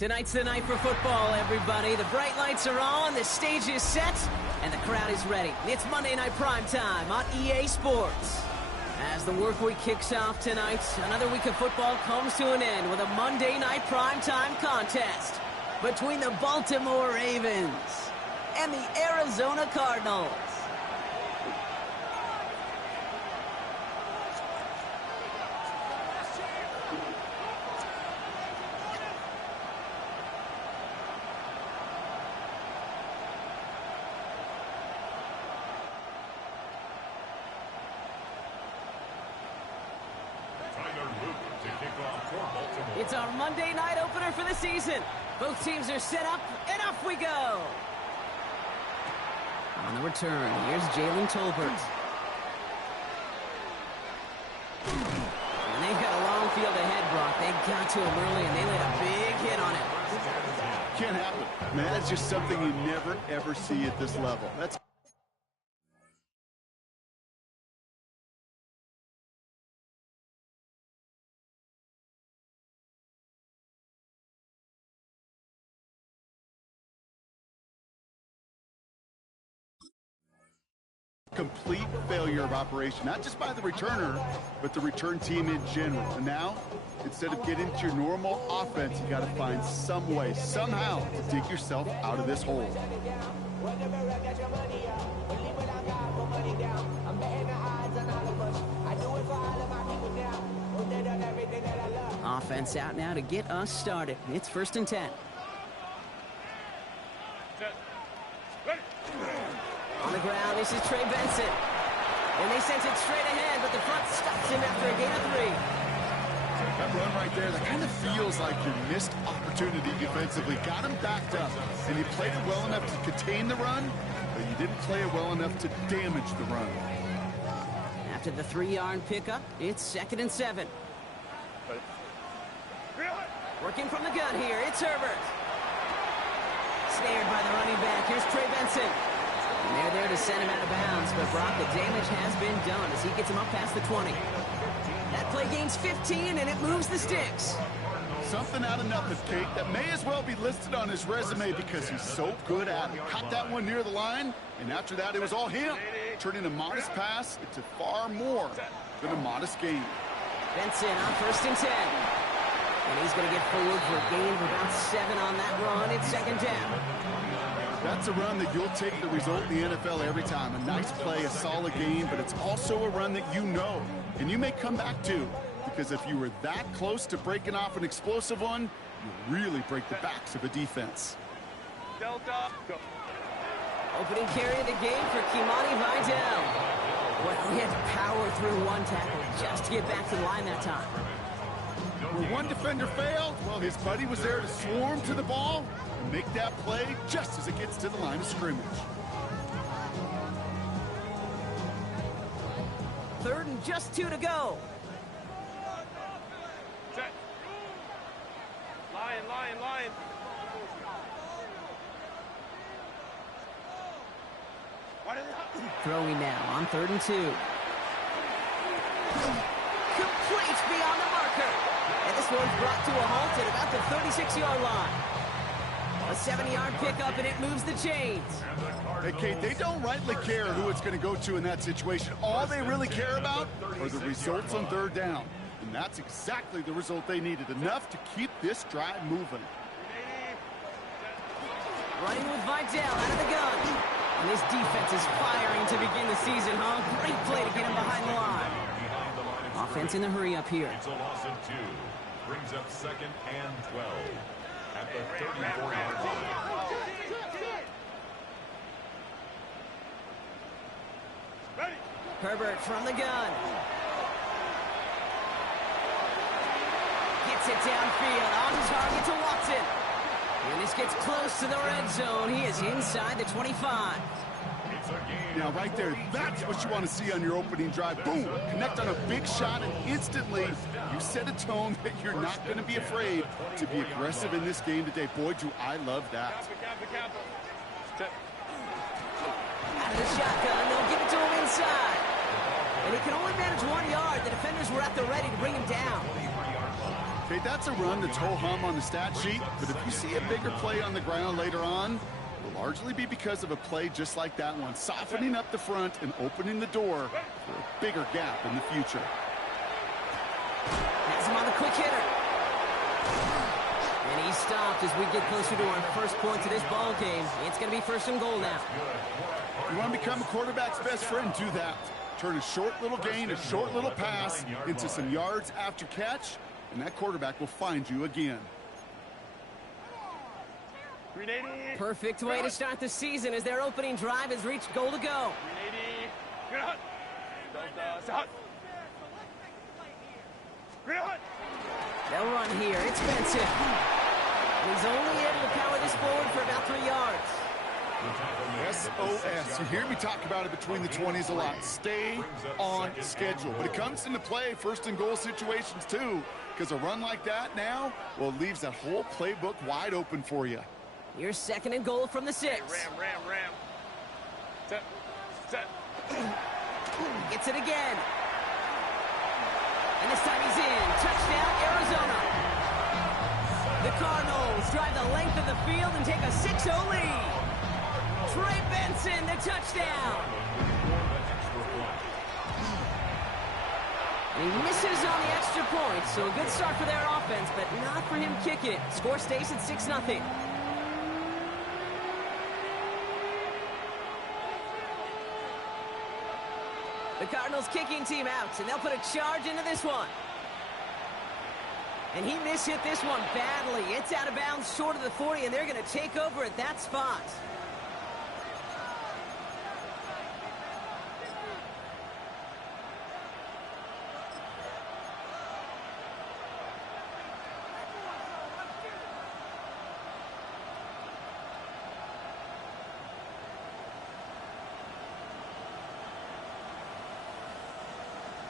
Tonight's the night for football, everybody. The bright lights are on, the stage is set, and the crowd is ready. It's Monday Night Prime Time on EA Sports. As the work week kicks off tonight, another week of football comes to an end with a Monday Night Prime Time contest between the Baltimore Ravens and the Arizona Cardinals. It's our Monday night opener for the season. Both teams are set up, and off we go. On the return, here's Jalen Tolbert. And they've got a long field ahead, Brock. They got to him early, and they laid a big hit on it. Can't happen. Man, that's just something you never, ever see at this level. That's complete failure of operation, not just by the returner, but the return team in general. And now, instead of getting to your normal offense, you got to find some way, somehow, to dig yourself out of this hole. Offense out now to get us started. It's 1st and 10. On the ground, this is Trey Benson. And they sent it straight ahead, but the front stops him after a gain of 3. That run right there, that kind of feels like your missed opportunity defensively. Got him backed up, and you played it well enough to contain the run, but you didn't play it well enough to damage the run. After the 3-yard pickup, it's 2nd and 7. Working from the gun here, it's Herbert. Snared by the running back, here's Trey Benson. And they're there to send him out of bounds, but Brock, the damage has been done as he gets him up past the 20. That play gains 15, and it moves the sticks. Something out of nothing, Kate, that may as well be listed on his resume because he's so good at it. Caught that one near the line, and after that, it was all him. Turning a modest pass into far more than a modest gain. Benson on 1st and 10. And he's going to get forward for a gain of about 7 on that run. It's 2nd down. That's a run that you'll take the result in the NFL every time. A nice play, a solid game, but it's also a run that you know, and you may come back to, because if you were that close to breaking off an explosive one, you really break the backs of a defense. Delta, go. Opening carry of the game for Kimani Vidal. Well, he had to power through one tackle just to get back to the line that time. Where one defender failed, well, his buddy was there to swarm to the ball and make that play just as it gets to the line of scrimmage. 3rd and just 2 to go. Set. Lion. Throwing now on 3rd and 2. Complete beyond the marker. And this one's brought to a halt at about the 36-yard line. A 7-yard pickup, and it moves the chains. Hey, Kate, they don't rightly care who it's going to go to in that situation. All they really care about are the results on 3rd down. And that's exactly the result they needed, enough to keep this drive moving. Running with Vidal out of the gun. And this defense is firing to begin the season, huh? Great play to get him behind the line. Offense in the hurry up here. It's a loss of 2. Brings up 2nd and 12 at the 34-yard line. Herbert from the gun. Gets it downfield, on target to Watson. And this gets close to the red zone. He is inside the 25. Now, right there, that's what you want to see on your opening drive. Boom! Connect on a big shot, and instantly you set a tone that you're not going to be afraid to be aggressive in this game today. Boy, do I love that. Out of the shotgun, they'll give it to him inside. And he can only manage 1 yard. The defenders were at the ready to bring him down. Okay, that's a run that's ho-hum on the stat sheet, but if you see a bigger play on the ground later on, it'll largely be because of a play just like that one, softening up the front and opening the door for a bigger gap in the future. Has him on the quick hitter. And he's stopped as we get closer to our first point to this ball game. It's going to be first and goal now. You want to become a quarterback's best friend, do that. Turn a short little gain, a short little pass into some yards after catch, and that quarterback will find you again. Perfect way to start the season as their opening drive has reached goal to go. They'll run here. It's Benson. He's only able to power this forward for about 3 yards. SOS. You hear me talk about it between the 20s a lot. Stay on schedule. But it comes into play first and goal situations too, because a run like that now, well, it leaves that whole playbook wide open for you. Here's second and goal from the 6. Ram. Set. Gets it again. And this time he's in. Touchdown, Arizona. The Cardinals drive the length of the field and take a 6-0 lead. Trey Benson, the touchdown. And he misses on the extra point, so a good start for their offense, but not for him kicking it. Score stays at 6-0. The Cardinals kicking team out, and they'll put a charge into this one. And he mishit this one badly. It's out of bounds short of the 40, and they're going to take over at that spot.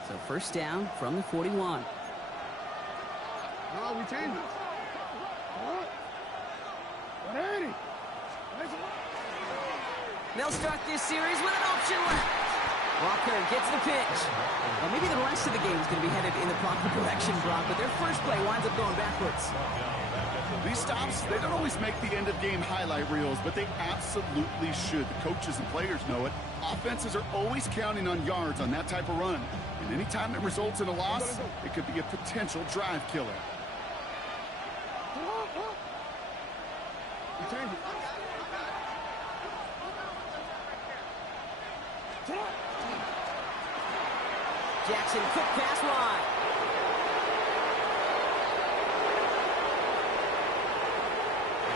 So first down from the 41. No, we changed it. They'll start this series with an option left. Walker gets the pitch. Well, maybe the rest of the game is going to be headed in the proper direction, Brock, but their first play winds up going backwards. These stops, they don't always make the end-of-game highlight reels, but they absolutely should. The coaches and players know it. Offenses are always counting on yards on that type of run. And anytime it results in a loss, it could be a potential drive killer. Jackson, quick pass wide.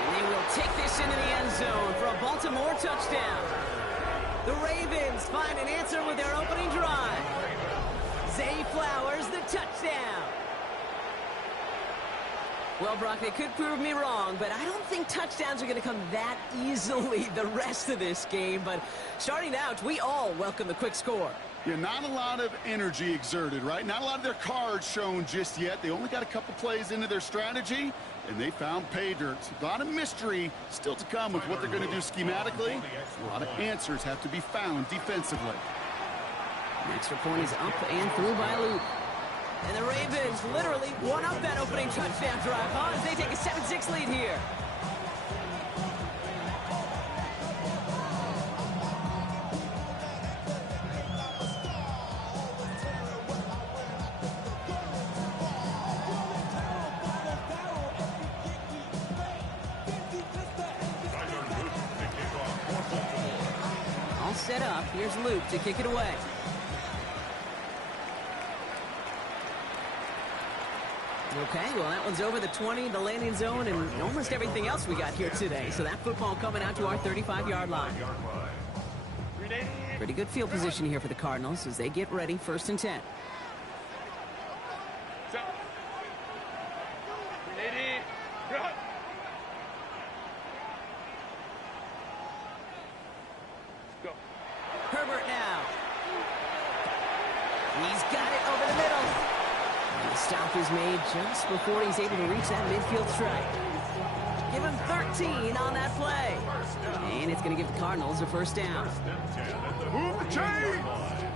And they will take this into the end zone for a Baltimore touchdown. The Ravens find an answer with their opening drive. Zay Flowers, the touchdown. Well, Brock, they could prove me wrong, but I don't think touchdowns are going to come that easily the rest of this game. But starting out, we all welcome the quick score. Yeah, not a lot of energy exerted, right? Not a lot of their cards shown just yet. They only got a couple plays into their strategy, and they found pay dirt. A lot of mystery still to come with what they're going to do schematically. A lot of answers have to be found defensively. The extra point is up and through by Luke. And the Ravens literally won up that opening touchdown drive, huh? As they take a 7-6 lead here. All set up. Here's Luke to kick it away. Okay, well, that one's over the 20, the landing zone, and almost everything else we got here today. So that football coming out to our 35-yard line. Pretty good field position here for the Cardinals as they get ready, 1st and 10. Herbert now. He's got it over the middle. And the stop is made just before he's able to reach that midfield strike. Give him 13 on that play. And it's going to give the Cardinals a 1st down. Move the chains!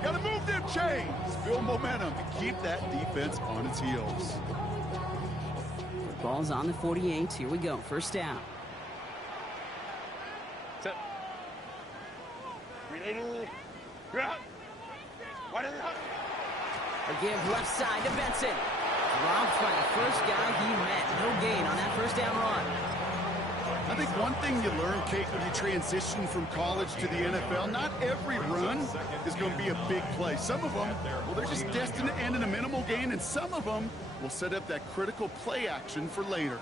Gotta move them chains! Build momentum and keep that defense on its heels. Ball's on the 48. Here we go. First down. Set. A give left side to Benson. Dropped by the first guy he met. No gain on that first down run. I think one thing you learn, Kate, when you transition from college to the NFL, not every run is going to be a big play. Some of them, well, they're just destined to end in a minimal gain, and some of them will set up that critical play action for later.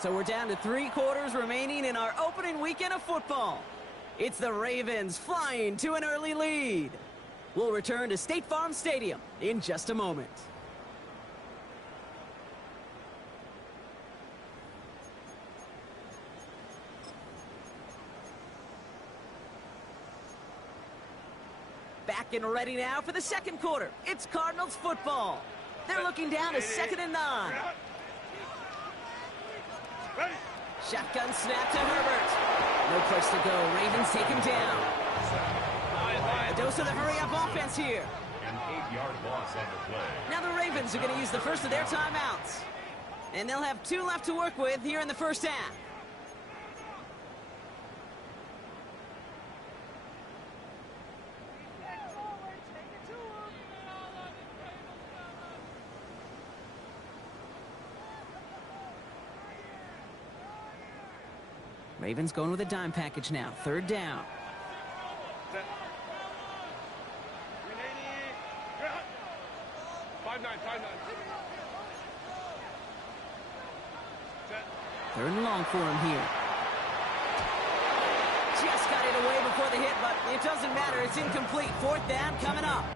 So we're down to 3 quarters remaining in our opening weekend of football. It's the Ravens flying to an early lead. We'll return to State Farm Stadium in just a moment. Back and ready now for the second quarter. It's Cardinals football. They're looking down to 2nd and 9. Shotgun snap to Herbert. No place to go. Ravens take him down. A dose of the hurry-up offense here. An 8-yard loss on the play. Now the Ravens are going to use the first of their timeouts. And they'll have 2 left to work with here in the first half. Ravens going with a dime package now. 3rd down. Set. 5-9, 5-9. Set. 3rd and long for him here. Just got it away before the hit, but it doesn't matter. It's incomplete. 4th down coming up.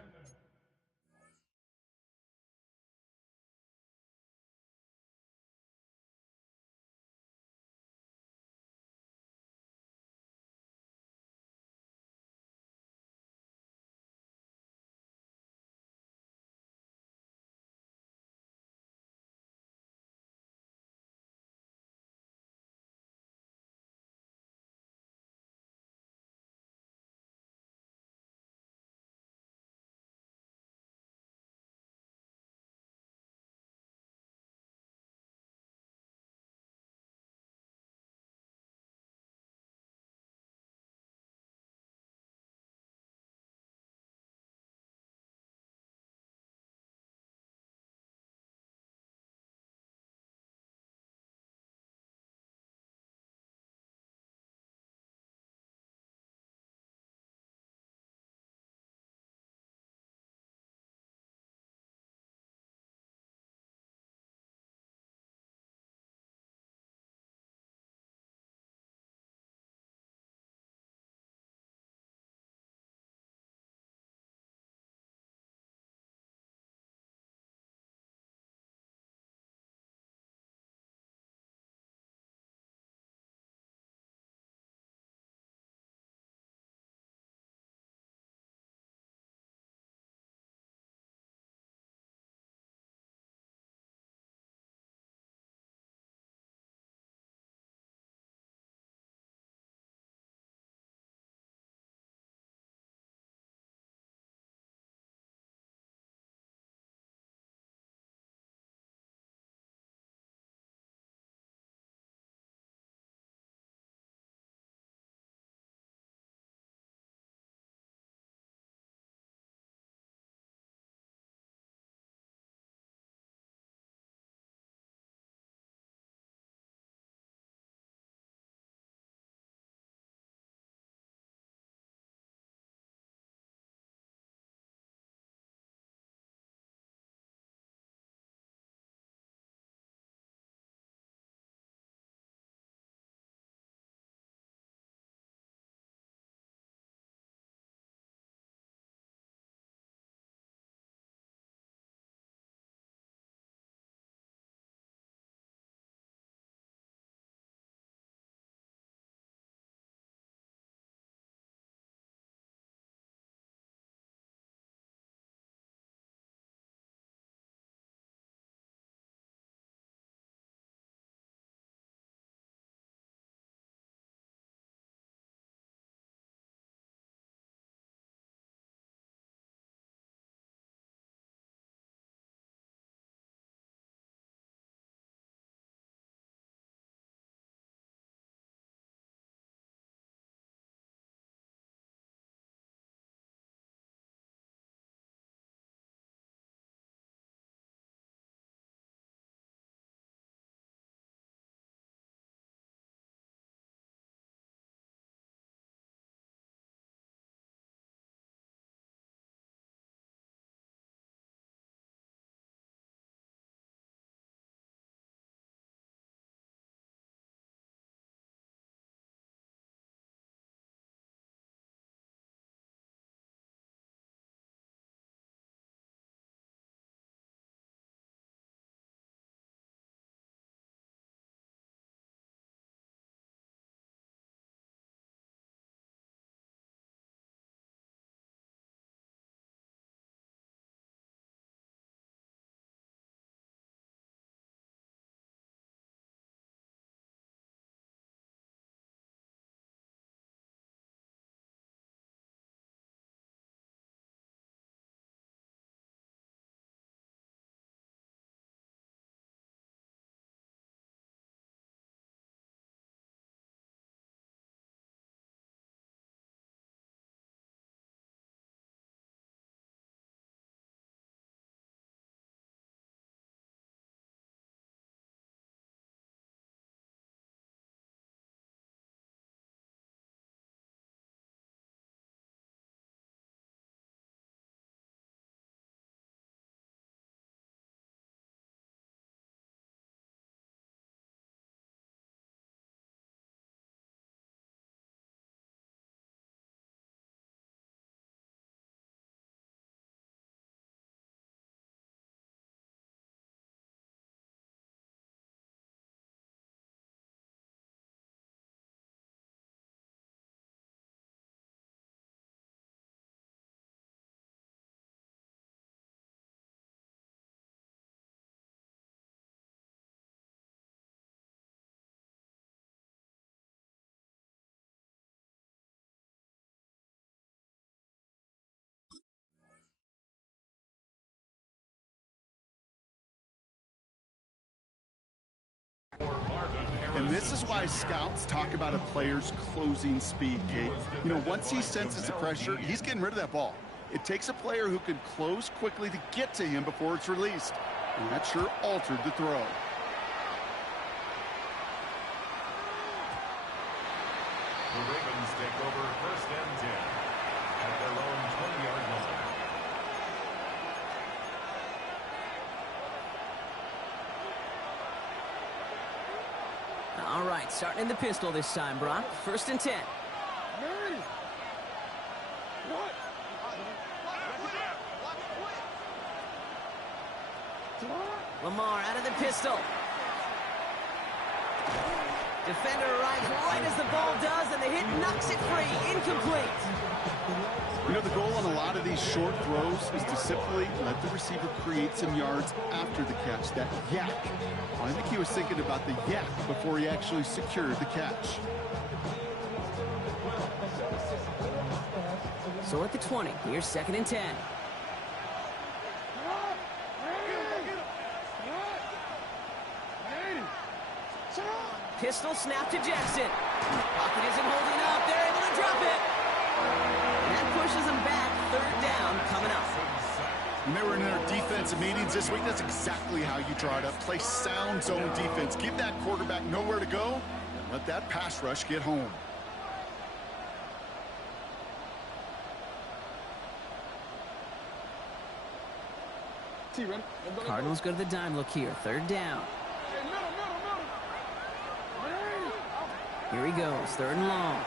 And this is why scouts talk about a player's closing speed, Kate. You know, once he senses the pressure, he's getting rid of that ball. It takes a player who can close quickly to get to him before it's released. And that sure altered the throw. The Ravens take over 1st and 10 at their own 20-yard line. All right, starting in the pistol this time, Brock. 1st and 10. Lamar out of the pistol. Defender arrives right as the ball does, and the hit knocks it free. Incomplete. You know, the goal on a lot of these short throws is to simply let the receiver create some yards after the catch, that yak. I think he was thinking about the yak before he actually secured the catch. So at the 20, here's 2nd and 10. Pistol snap to Jackson. Pocket isn't holding up. They're able to drop it. And that pushes them back. 3rd down coming up. When they were in their defensive meetings this week, that's exactly how you draw it up. Play sound zone defense. Give that quarterback nowhere to go, and let that pass rush get home. Cardinals go to the dime look here. 3rd down. Here he goes. 3rd and long.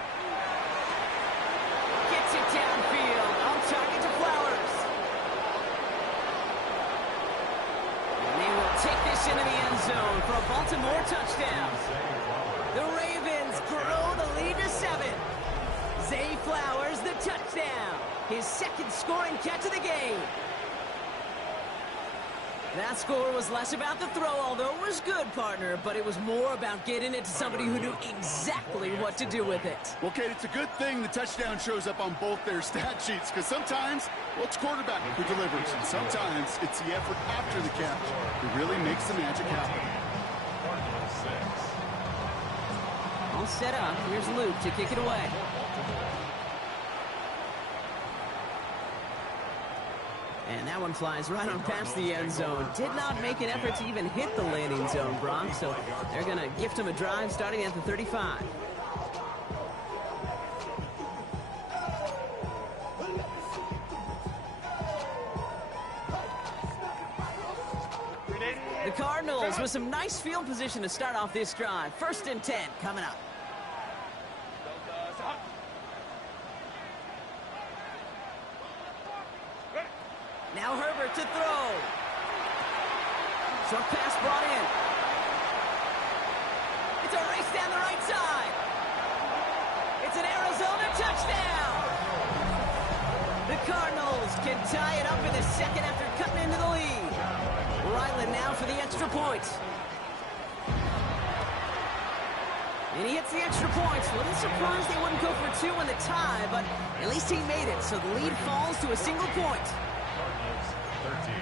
Gets it downfield. On target to Flowers. And they will take this into the end zone for a Baltimore touchdown. The Ravens grow the lead to 7. Zay Flowers, the touchdown. His 2nd scoring catch of the game. That score was less about the throw, although it was good, partner, but it was more about getting it to somebody who knew exactly what to do with it. Well, Kate, it's a good thing the touchdown shows up on both their stat sheets, because sometimes, well, it's quarterback who delivers, and sometimes it's the effort after the catch that really makes the magic happen. All set up. Here's Luke to kick it away. And that one flies right on past the end zone. Did not make an effort to even hit the landing zone, Brock. So they're going to gift him a drive starting at the 35. The Cardinals with some nice field position to start off this drive. 1st and 10 coming up. Now Herbert to throw. Short pass brought in. It's a race down the right side. It's an Arizona touchdown. The Cardinals can tie it up in the 2nd after cutting into the lead. Ryland now for the extra point. And he hits the extra points. A little surprised they wouldn't go for 2 in the tie, but at least he made it, so the lead falls to a single point. Cardinals 13.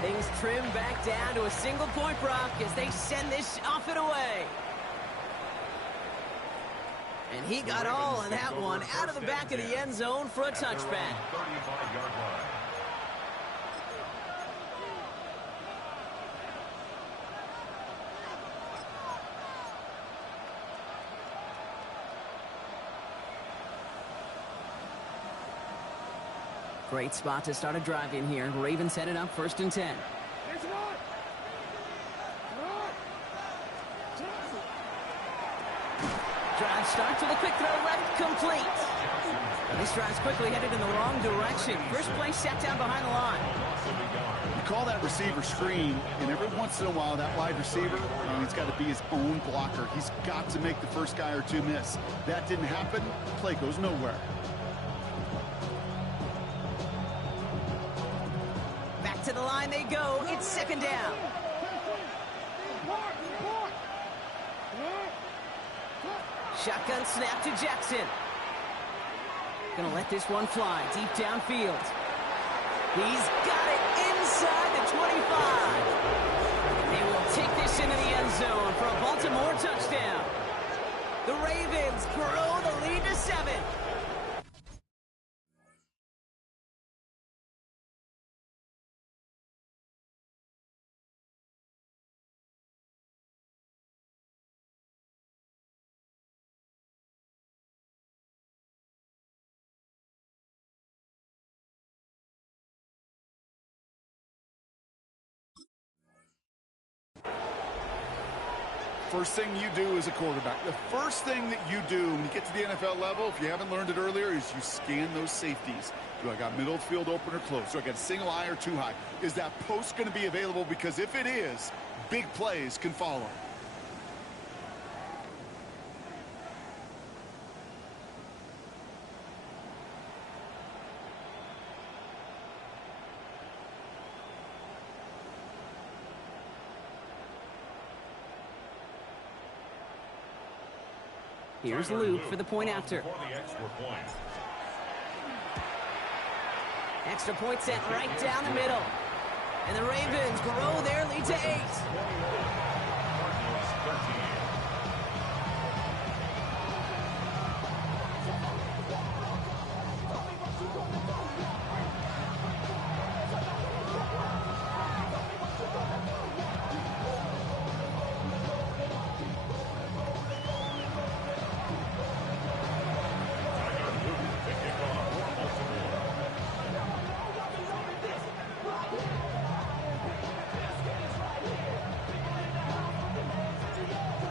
Things trim back down to a single point, Brock, as they send this off and away. And he got all on that one out of the back of the end zone for a touchback. 35-yard line. Great spot to start a drive in here. Ravens headed up 1st and 10. Drive starts with a quick throw left, complete. This drive's quickly headed in the wrong direction. First play set down behind the line. You call that receiver screen, and every once in a while that wide receiver, he's got to be his own blocker. He's got to make the first guy or two miss. That didn't happen. The play goes nowhere. Back to the line they go. It's 2nd down. Shotgun snap to Jackson. Gonna let this one fly deep downfield. He's got it inside the 25. take this into the end zone for a Baltimore touchdown. The Ravens grow the lead to 7. First thing you do as a quarterback, the first thing that you do when you get to the NFL level, if you haven't learned it earlier, is you scan those safeties. Do I got middle field open or close? Do I got single high or too high? Is that post going to be available? Because if it is, big plays can follow. Here's Luke for the point after. Extra point sent right down the middle. And the Ravens grow their lead to 8. Cardinals 13.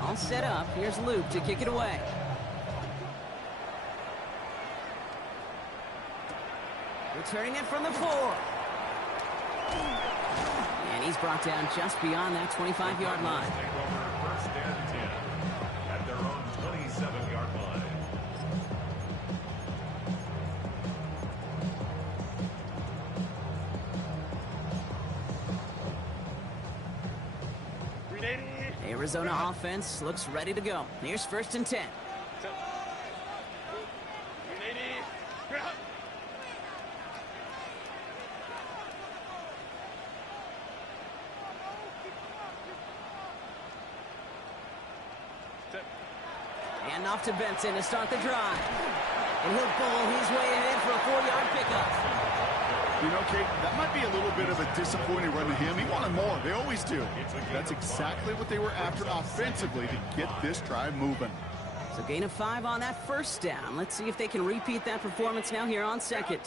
All set up. Here's Luke to kick it away. Returning it from the 4. And he's brought down just beyond that 25-yard line. Take over first and 10 at their own 27-yard line. Arizona offense looks ready to go. Here's first and 10. And off to Benson to start the drive. And he'll bowl his way in for a 4-yard pickup. You know, Kate, that might be a little bit of a disappointing run to him. He wanted more. They always do. That's exactly what they were after offensively to get this drive moving. So gain of 5 on that first down. Let's see if they can repeat that performance now here on second.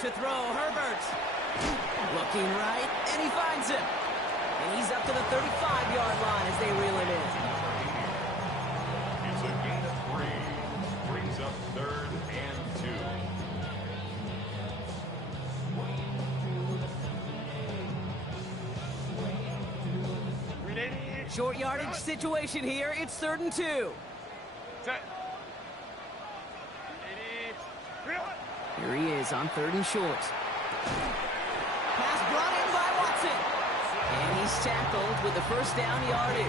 To throw, Herbert. Looking right, and he finds him. And he's up to the 35-yard line as they reel him in. It's a gain of 3. Brings up 3rd and 2. Short yardage situation here. It's 3rd and 2. Here he is on 3rd and short. Pass brought in by Watson. And he's tackled with the first down yardage.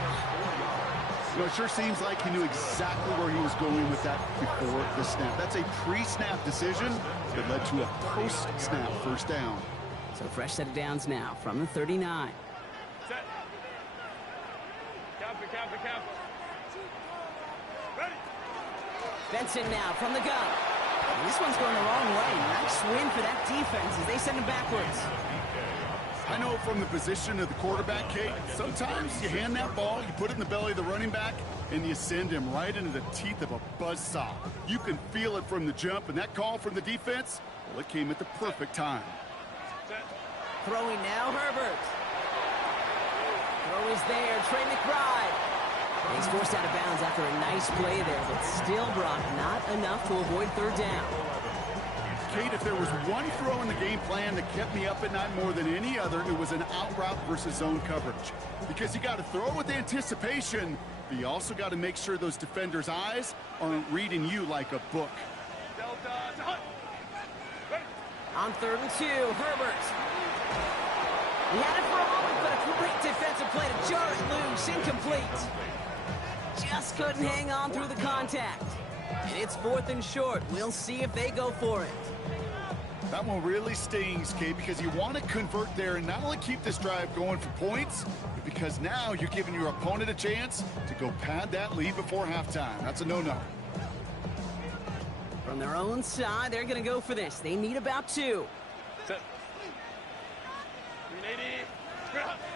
You know, it sure seems like he knew exactly where he was going with that before the snap. That's a pre-snap decision that led to a post-snap first down. So fresh set of downs now from the 39. Benson now from the gun. And this one's going the wrong way. Nice win for that defense as they send him backwards. I know from the position of the quarterback, Kate, sometimes you hand that ball, you put it in the belly of the running back, and you send him right into the teeth of a buzzsaw. You can feel it from the jump, and that call from the defense, well, it came at the perfect time. Throwing now, Herbert. Throw is there, Trey McBride. And he's forced out of bounds after a nice play there, but still, Brock, not enough to avoid 3rd down. Kate, if there was one throw in the game plan that kept me up at night more than any other, it was an out route versus zone coverage. Because you got to throw with anticipation, but you also got to make sure those defenders' eyes aren't reading you like a book. On 3rd and 2, Herbert. He had it for a moment, but a great defensive play to jar it loose. Incomplete. Just couldn't hang on through the contact. And it's 4th and short. We'll see if they go for it. That one really stings, Kate, because you want to convert there and not only keep this drive going for points, but because now you're giving your opponent a chance to go pad that lead before halftime. That's a no-no. From their own side, they're going to go for this. They need about 2. Set. 380.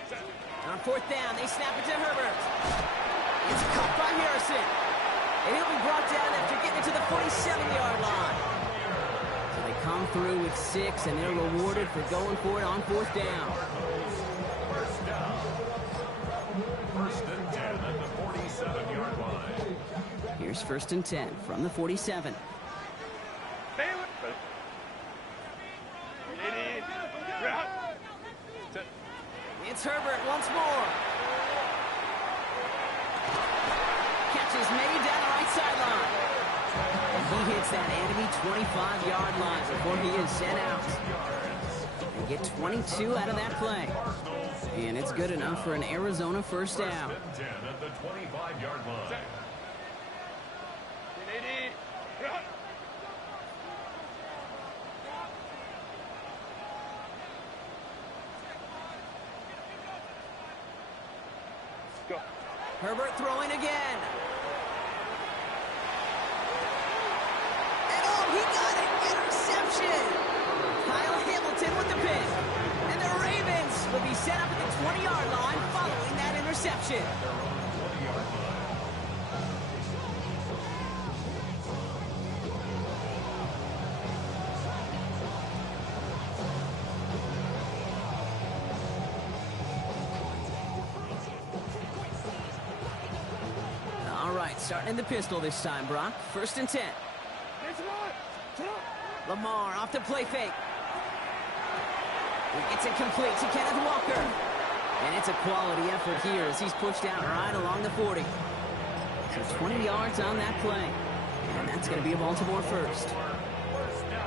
Set. On 4th down, they snap it to Herbert. It's caught by Harrison. And he'll be brought down after getting it to the 47-yard line. So they come through with 6, and they're rewarded for going for it on 4th down. First down. 1st and 10 at the 47-yard line. Here's 1st and 10 from the 47. It's Herbert once more. Catch is made down the right sideline. And he hits that enemy 25-yard line before he is sent out. They get 22 out of that play. And it's good enough for an Arizona first down. 1st and 10 at the 25-yard line. Go. Herbert throwing again. And oh, he got it! Interception! Kyle Hamilton with the pick. And the Ravens will be set up at the 20-yard line following that interception. Starting in the pistol this time, Brock. 1st and 10. Lamar off the play fake. He gets it complete to Kenneth Walker. And it's a quality effort here as he's pushed out right along the 40. So 20 yards on that play. And that's going to be a Baltimore first.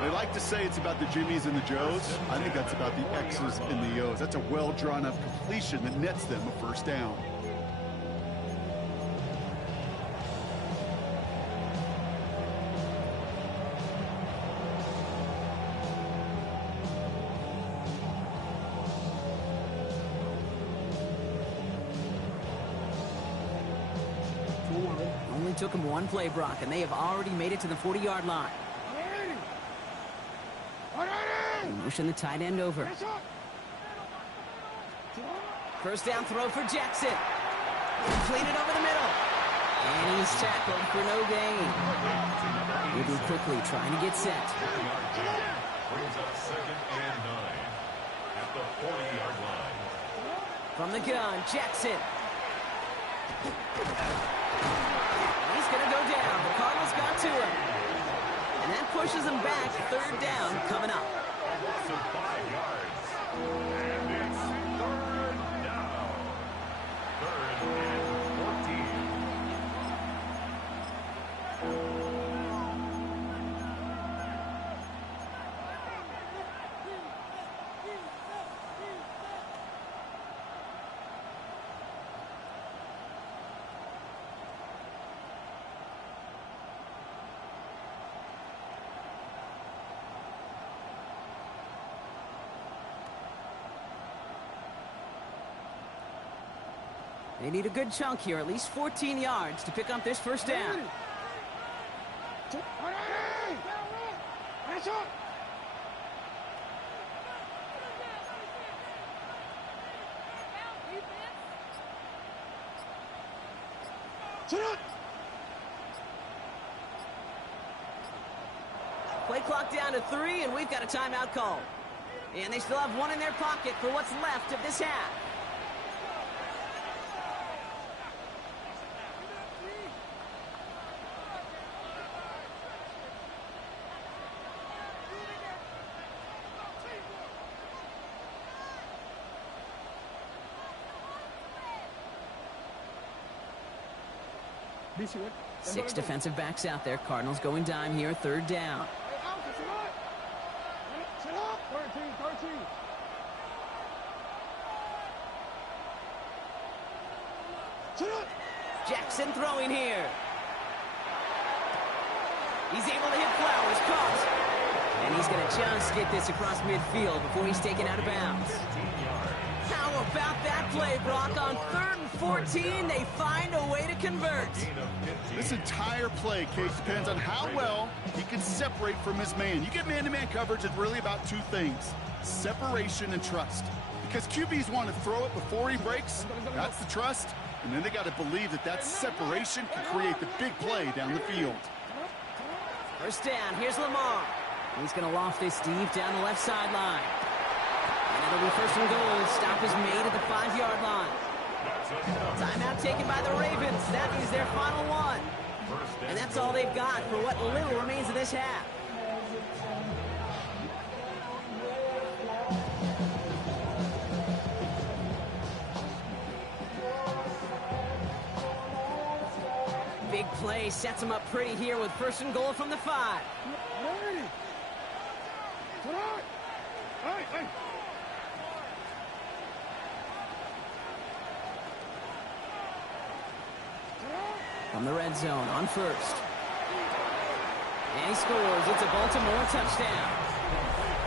They like to say it's about the Jimmies and the Joes. I think that's about the X's and the O's. That's a well-drawn-up completion that nets them a first down. Only took him one play, Brock, and they have already made it to the 40-yard line. They motion the tight end over. First down throw for Jackson. Completed over the middle. And he's tackled for no gain. Moving quickly, trying to get set. Brings up 2nd and 9 at the 40-yard line. From the gun, Jackson. He's going to go down. The Cardinals got to him. And that pushes him back. 3rd down coming up. So 5 yards. And it's 3rd down. 3rd and 14. They need a good chunk here, at least 14 yards to pick up this first down. Play clock down to 3, and we've got a timeout call. And they still have one in their pocket for what's left of this half. Six defensive backs out there. Cardinals going dime here, 3rd down. Jackson throwing here. He's able to hit Flowers, caught. And he's going to just get this across midfield before he's taken out of bounds. How about that play, Brock? On 3rd and 14, they find a way to convert. This entire play, Case, depends on how well he can separate from his man. You get man-to-man coverage, it's really about two things: separation and trust. Because QBs want to throw it before he breaks. That's the trust. And then they got to believe that that separation can create the big play down the field. First down, here's Lamar. He's going to loft this deep down the left sideline. And it'll be 1st and goal. Stop is made at the 5-yard line. Timeout taken by the Ravens. That is their final one. And that's all they've got for what little remains of this half. Big play sets him up pretty here with 1st and goal from the 5. From the red zone on 1st. And he scores. It's a Baltimore touchdown.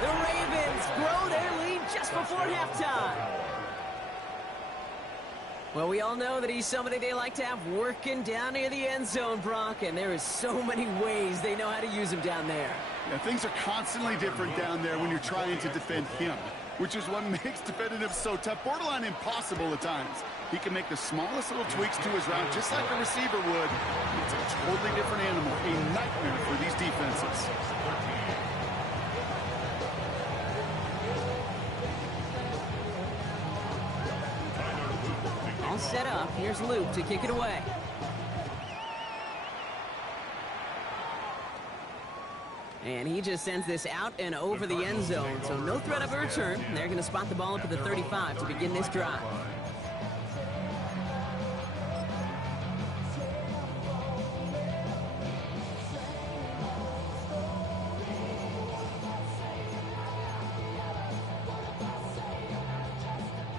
The Ravens grow their lead just before halftime. Well, we all know that he's somebody they like to have working down near the end zone, Brock, and there is so many ways they know how to use him down there. Yeah, things are constantly different down there when you're trying to defend him, which is what makes defending him so tough, borderline impossible at times. He can make the smallest little tweaks to his route, just like a receiver would. It's a totally different animal, a nightmare for these defenses. All set up. Here's Luke to kick it away. And he just sends this out and over the end zone, so no threat of a return. They're going to spot the ball up at the 35 to begin this drive.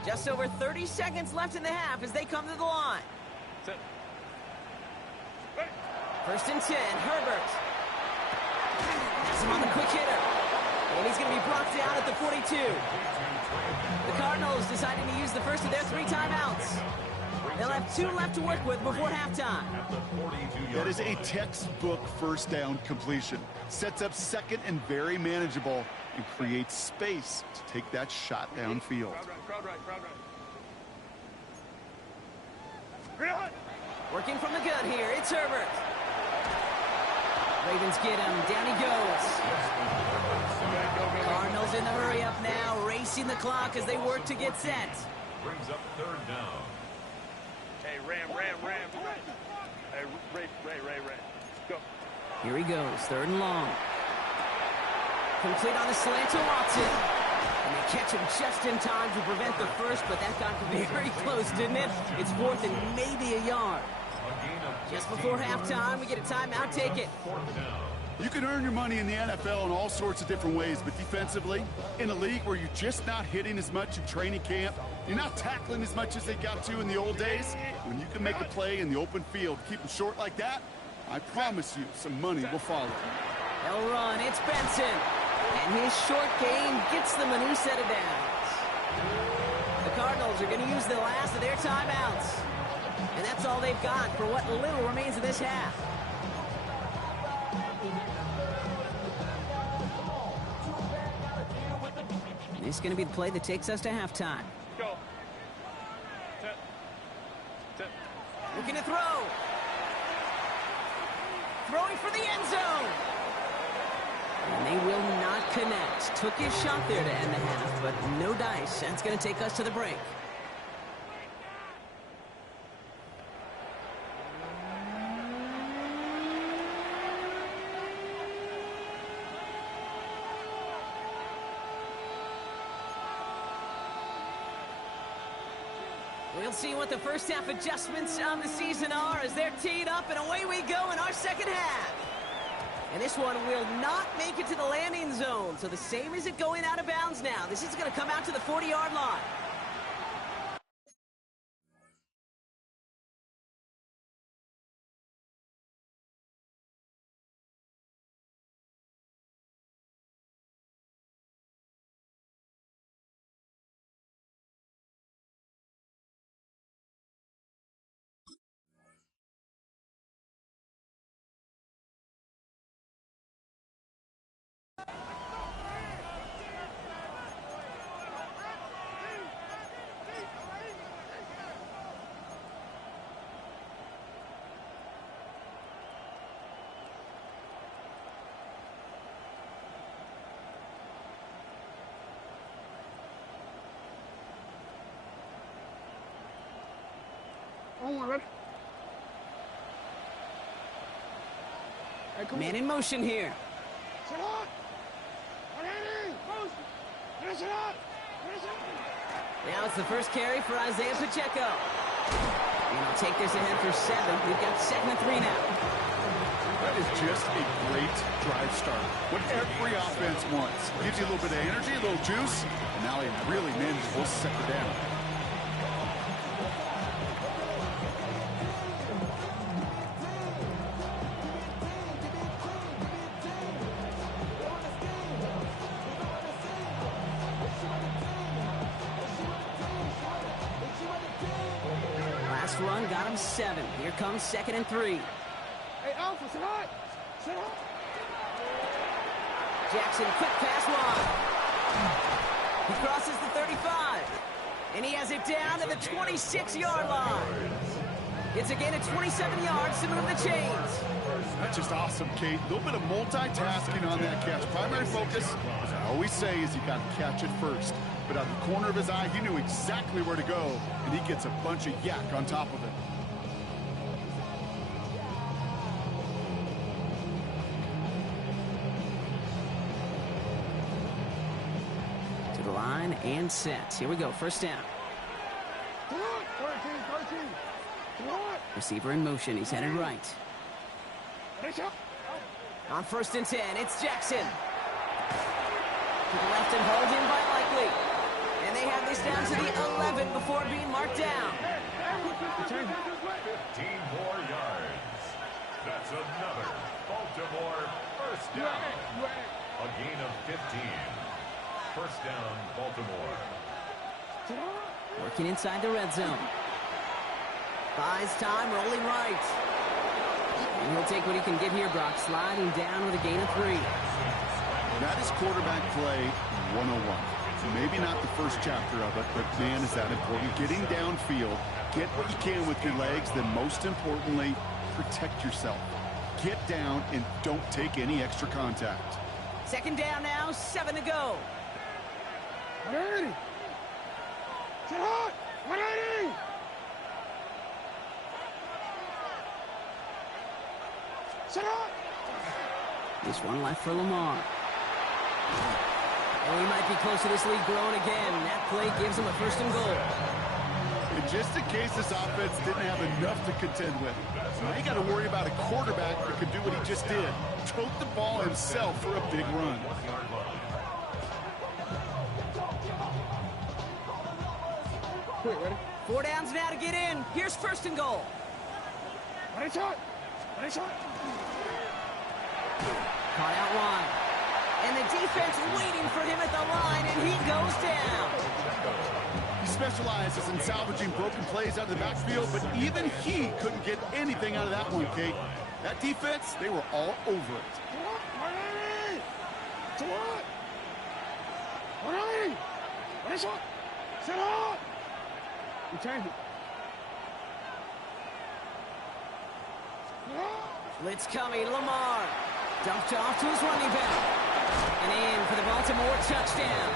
Just over 30 seconds left in the half as they come to the line. 1st and 10, Herbert. Has him on the quick hitter. And he's going to be brought down at the 42. The Cardinals deciding to use the first of their 3 timeouts. They'll have 2 left to work with before halftime. That is a textbook 1st down completion. Sets up 2nd and very manageable, and creates space to take that shot downfield. Working from the gun here, it's Herbert. Ravens get him, down he goes. Cardinals in the hurry up now, racing the clock as they work to get set. Brings up 3rd down. Hey, Ram. Hey, Ray. Go. Here he goes, 3rd and long. Complete on the slant to Watson. And they catch him just in time to prevent the first, but that got very close, didn't it? It's 4th and maybe a yard. Just before halftime, we get a timeout. Take it. You can earn your money in the NFL in all sorts of different ways, but defensively, in a league where you're just not hitting as much in training camp, you're not tackling as much as they got to in the old days, when you can make a play in the open field, keep them short like that, I promise you some money will follow. They'll run. It's Benson. And his short game gets them a new set of downs. The Cardinals are going to use the last of their timeouts. And that's all they've got for what little remains of this half. This is going to be the play that takes us to halftime. Go. Looking to throw. Throwing for the end zone. And they will not connect. Took his shot there to end the half, but no dice. That's going to take us to the break. We'll see what the first half adjustments of the season are as they're teed up, and away we go in our second half. And this one will not make it to the landing zone, so the same as it going out of bounds now. This is going to come out to the 40-yard line. Man in motion here. Now it's the first carry for Isaiah Pacheco. And he'll take this ahead for 7. We've got 2nd and 3 now. That is just a great drive start. What every offense wants. Gives you a little bit of energy, a little juice, and now he really manages to second down. Last run got him 7. Here comes 2nd and 3. Hey, Alpha, sit hot! Sit hot! Jackson, quick pass wide. He crosses the 35. And he has it down to the 26-yard line. It's a gain of 27 yards to move the chains. That's just awesome, Kate. A little bit of multitasking on that catch. Primary focus, as I always say, is you got to catch it first. But out the corner of his eye, he knew exactly where to go, and he gets a bunch of yak on top of it. To the line and set. Here we go, first down. 13. Receiver in motion, he's headed right. On 1st and 10, it's Jackson. To the left and hauled in by Likely. And they have this down to the 11 before being marked down. 15 more yards. That's another Baltimore first down. A gain of 15. First down, Baltimore. Working inside the red zone. Buys time, rolling right. And he'll take what he can get here, Brock. Sliding down with a gain of 3. That is quarterback play 101. Maybe not the first chapter of it, but man, is that important. Getting downfield, get what you can with your legs, then most importantly, protect yourself. Get down and don't take any extra contact. 2nd down now, 7 to go. 180! Sit hot! 180! Sit hot! Just one left for Lamar. Oh, he might be close to this lead growing again. That play gives him a 1st and goal. And just in case this offense didn't have enough to contend with, now you got to worry about a quarterback that could do what he just did. Tote the ball himself for a big run. Quick, ready? 4 downs now to get in. Here's 1st and goal. Ready, shot! Ready, shot! Caught out wide. And the defense waiting for him at the line, and he goes down. He specializes in salvaging broken plays out of the backfield, but even he couldn't get anything out of that one, Kate. That defense, they were all over it. 180! It's a lot! 180! Ready, shot! Sit hot! You change it. Blitz coming, Lamar. Dumped off to his running back. And in for the Baltimore touchdown.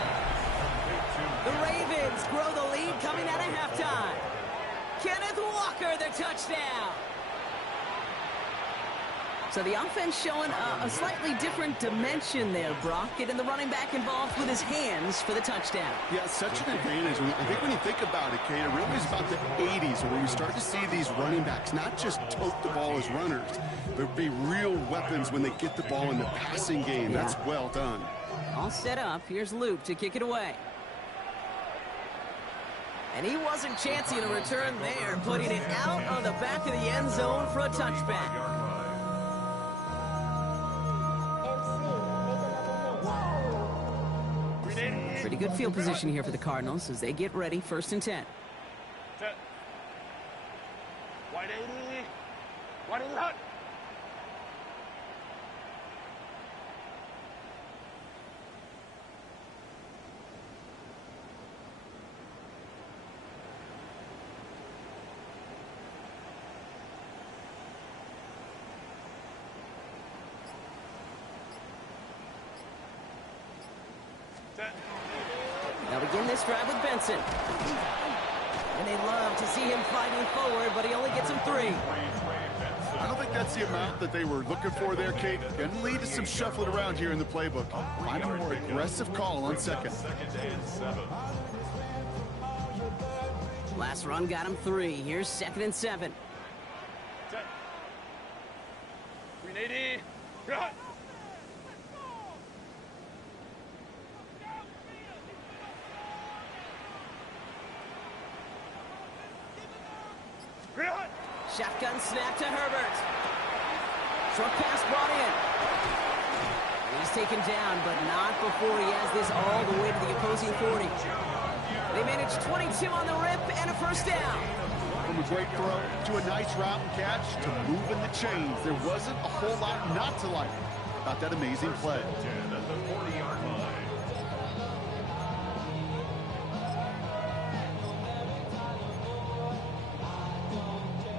The Ravens grow the lead coming out of halftime. Kenneth Walker, the touchdown. So the offense showing a slightly different dimension there, Brock. Getting the running back involved with his hands for the touchdown. Yeah, such an advantage. I think when you think about it, Kate, it really is about the 80s where we start to see these running backs not just tote the ball as runners, but be real weapons when they get the ball in the passing game. Yeah. That's well done. All set up. Here's Luke to kick it away. And he wasn't chancing a return there, putting it out on the back of the end zone for a touchback. Pretty good field position here for the Cardinals as they get ready, 1st and 10. Set. 180. 180 hot. They'll begin this drive with Benson. And they love to see him fighting forward, but he only gets him 3. I don't think that's the amount that they were looking for there, Kate. Going to lead to some shuffling around here in the playbook. Find a more aggressive call on second. Last run got him 3. Here's 2nd and 7. Set. 380. Cut. Cut. Shotgun snap to Herbert. Short pass brought in. He's taken down, but not before he has this all the way to the opposing 40. They managed 22 on the rip and a first down. From a great throw to a nice route and catch to moving the chains, there wasn't a whole lot not to like about that amazing play. 10 at the 40-yard line.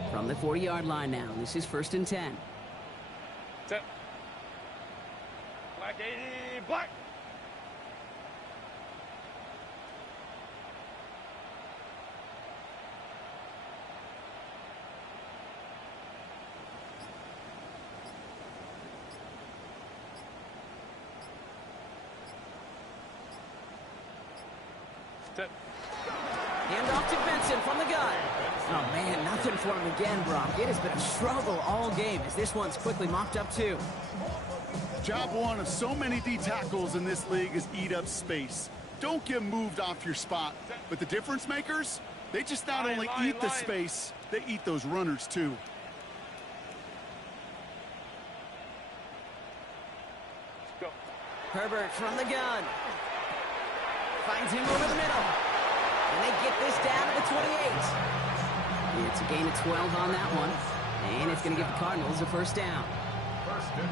From the 40-yard line now, this is 1st and 10. Set. Black 80. Black. Set. Hand off to Benson from the gun. Oh, man, nothing for him again, Brock. It has been a struggle all game as this one's quickly mopped up, too. Job one of so many D tackles in this league is eat up space. Don't get moved off your spot. But the difference makers, they just not only eat the space, they eat those runners, too. Go. Herbert from the gun. Finds him over the middle. And they get this down to the 28. It's a gain of 12 on that one. And it's going to give the Cardinals a first down.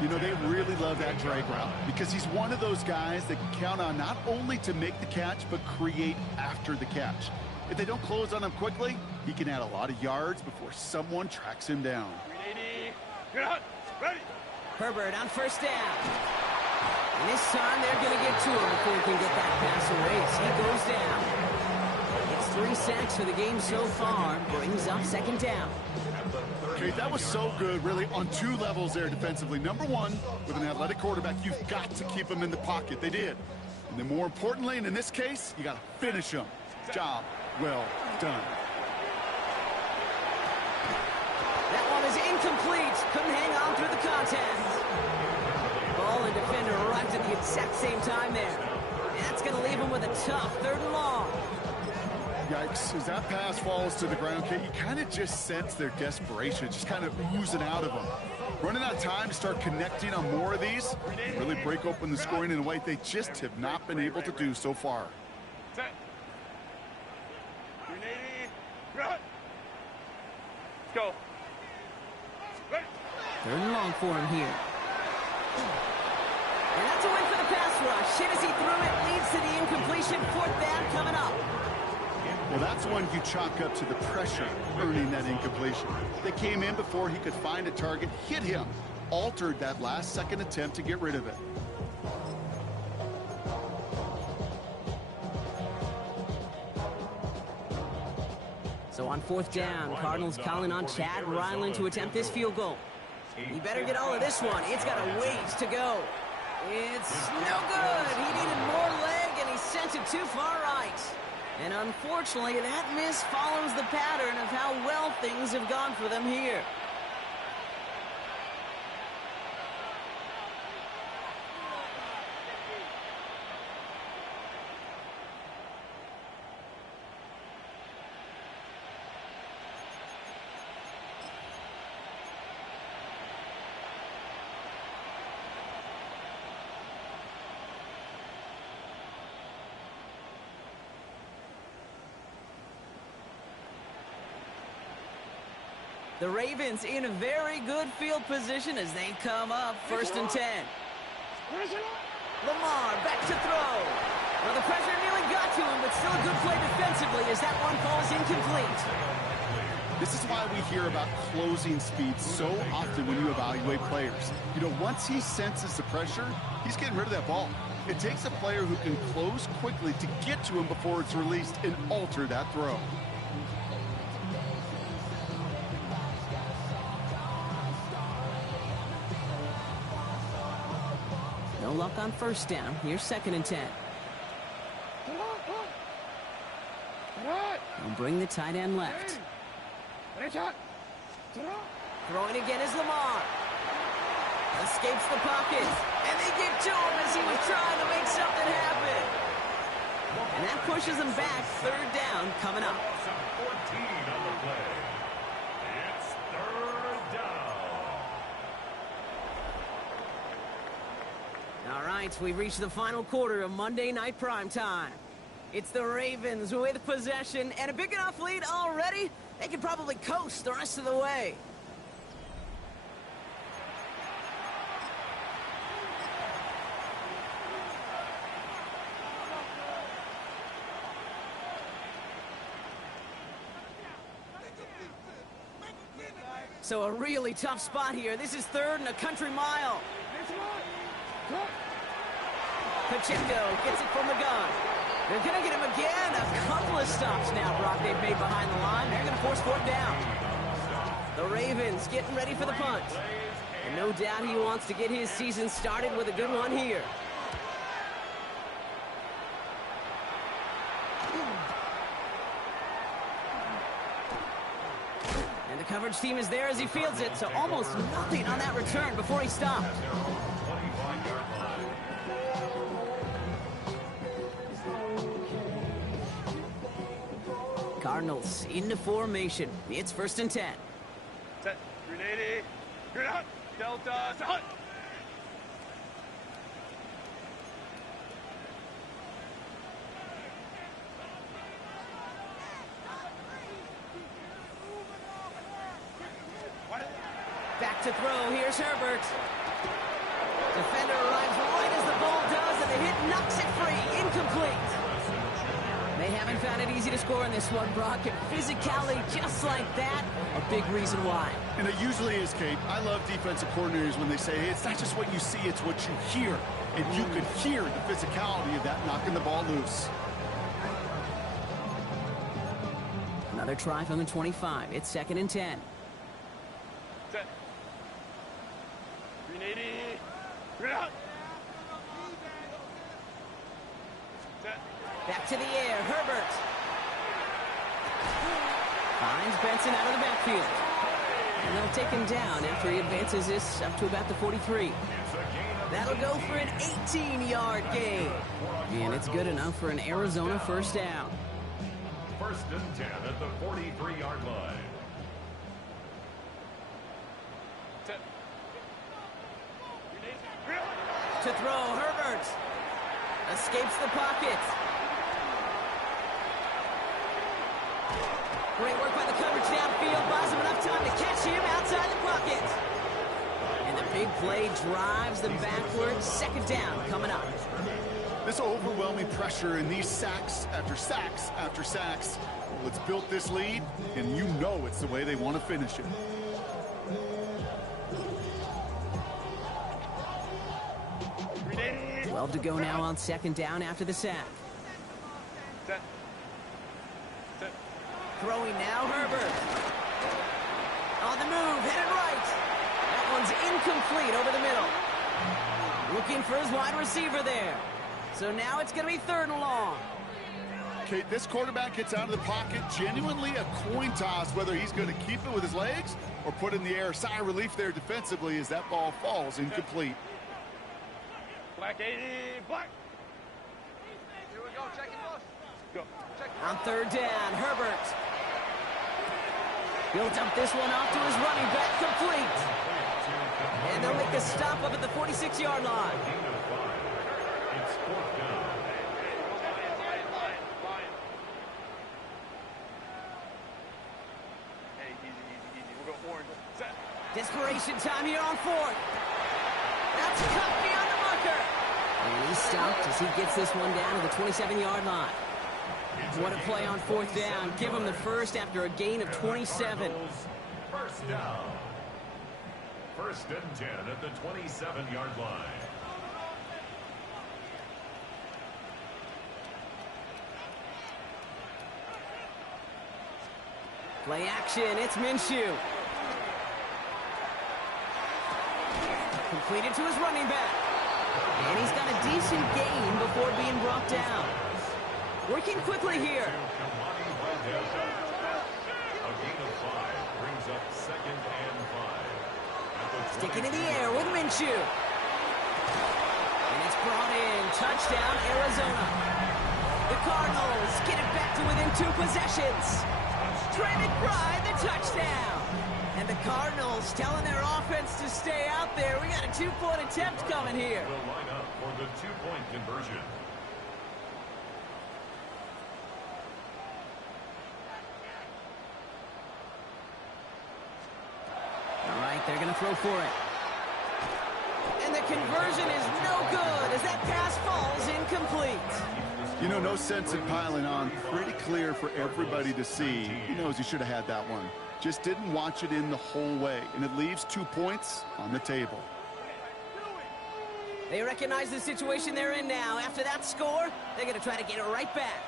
You know, they really love that drag route because he's one of those guys that can count on not only to make the catch, but create after the catch. If they don't close on him quickly, he can add a lot of yards before someone tracks him down. 380. Cut. Ready. Herbert on first down. And this time they're going to get to him before he can get that pass away as he goes down. It's 3 sacks for the game so far. Brings up 2nd down. Okay, that was so good, really, on 2 levels there defensively. Number one, with an athletic quarterback, you've got to keep him in the pocket. They did. And then more importantly, and in this case, you got to finish him. Job well done. That one is incomplete. Couldn't hang on through the contact. Ball and defender arrived at the exact same time there. That's going to leave him with a tough 3rd and long. Yikes, as that pass falls to the ground, Kate, you kind of just sense their desperation, just kind of oozing out of them. Running out of time to start connecting on more of these, really break open the scoring in a way they just have not been able to do so far. Set. 380. Cut. Let's go. Ready. 3rd and long for him here. And that's a win for the pass rush. Shit as he threw it leads to the incompletion. 4th down coming up. Well, that's one you chalk up to the pressure earning that incompletion. They came in before he could find a target, hit him, altered that last-second attempt to get rid of it. So on 4th down, Cardinals calling on Chad Ryland to attempt this field goal. He better get all of this one. It's got a ways to go. It's no good. He needed more leg, and he sent it too far right. And unfortunately, that miss follows the pattern of how well things have gone for them here. The Ravens in a very good field position as they come up 1st and 10. Lamar back to throw. Well, the pressure nearly got to him, but still a good play defensively as that one falls incomplete. This is why we hear about closing speed so often when you evaluate players. You know, once he senses the pressure, he's getting rid of that ball. It takes a player who can close quickly to get to him before it's released and alter that throw. No luck on first down. Here's 2nd and 10. He'll bring the tight end left. Throwing again is Lamar. Escapes the pocket. And they give to him as he was trying to make something happen. And that pushes him back. 3rd down coming up. 14 on the play. It's 3rd down. All right, we've reached the final quarter of Monday Night Primetime. It's the Ravens with possession and a big enough lead already. They could probably coast the rest of the way. So a really tough spot here. This is 3rd and a country mile. Pacheco gets it from the gun. They're going to get him again. A couple of stops now, Brock, they've made behind the line. They're going to force 4th down. The Ravens getting ready for the punt. And no doubt he wants to get his season started with a good one here. And the coverage team is there as he fields it, so almost nothing on that return before he stopped. Cardinals into formation. It's 1st and 10. Set. 380. Good out. Delta. Set. Back to throw. Here's Herbert. Defender arrives right as the ball does, and the hit knocks it free. Incomplete. They haven't found it easy to score in this one, Brock. And physicality just like that, a big reason why. And it usually is, Kate. I love defensive coordinators when they say, hey, it's not just what you see, it's what you hear. And you could hear the physicality of that knocking the ball loose. Another try from the 25. It's 2nd and 10. Set. 380. Good out. Set. Back to the air, Herbert. Finds Benson out of the backfield. And they'll take him down after he advances this up to about the 43. That'll go for an 18-yard gain. And it's good enough for an Arizona 1st down. 1st and 10 at the 43-yard line. Set. To throw, Herbert. Escapes the pocket. Great work by the coverage downfield. Buys him enough time to catch him outside the pocket. And the big play drives them backwards. 2nd down coming up. This overwhelming pressure and these sacks after sacks after sacks. Well, it's built this lead, and you know it's the way they want to finish it. Well to go now on 2nd down after the sack. Set. Set. Throwing now, Herbert. On the move, headed right. That one's incomplete over the middle. Looking for his wide receiver there. So now it's going to be 3rd and long. Kate, this quarterback gets out of the pocket, genuinely a coin toss whether he's going to keep it with his legs or put it in the air. Sigh of relief there defensively as that ball falls incomplete. Black 80. Black. Here we go. Check it, boss. Go. Check On 3rd down, Herbert. He'll dump this one off to his running back, complete. And they'll make a stop up at the 46-yard line. It's 4th down. Hey, easy. We'll go orange. Set. Desperation time here on 4th. That's cut beyond the marker. And he's stopped as he gets this one down to the 27-yard line. What a play on 4th down. Give him the first after a gain of 27. 1st down. 1st and 10 at the 27-yard line. Play action. It's Minshew. Completed to his running back. And he's got a decent gain before being brought down. Working quickly here. A gain of 5 brings up 2nd and 5. Sticking in the air with Minshew. And it's brought in. Touchdown, Arizona. The Cardinals get it back to within 2 possessions. Trey McBride, the touchdown. And the Cardinals telling their offense to stay out there. We got a 2-point attempt coming here. The lineup for the 2-point conversion. All right, they're going to throw for it. And the conversion is no good as that pass falls incomplete. You know, no sense in piling on. Pretty clear for everybody to see. He knows he should have had that one. Just didn't watch it in the whole way. And it leaves 2 points on the table. They recognize the situation they're in now. After that score, they're going to try to get it right back.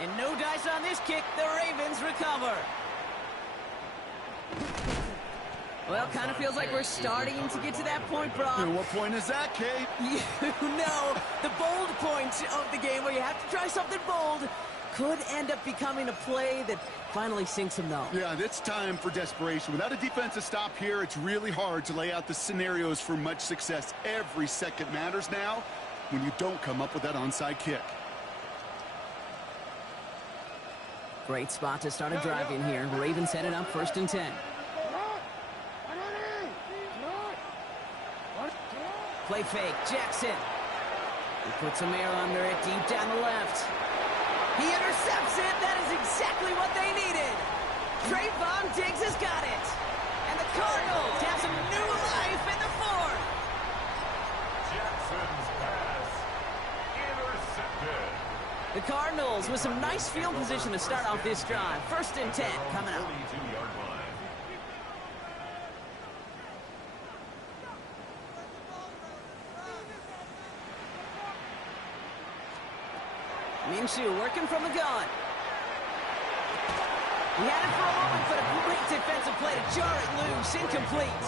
And no dice on this kick. The Ravens recover. Well, kind of feels like we're starting to get to that point, Brock. And what point is that, Kate? You know, the bold point of the game where you have to try something bold could end up becoming a play that finally sinks him, though. Yeah, it's time for desperation. Without a defensive stop here, it's really hard to lay out the scenarios for much success. Every second matters now when you don't come up with that onside kick. Great spot to start a drive in here. Ravens headed up 1st and 10. Play fake, Jackson. He puts some air under it deep down the left. He intercepts it. That is exactly what they needed. Trayvon Diggs has got it. And the Cardinals have some new life in the 4th. Jackson's pass intercepted. The Cardinals with some nice field position to start off this drive. 1st and 10 coming up. 42-yard line. Minshew working from the gun. He had it for a moment, but a great defensive play to jar it loose. Incomplete.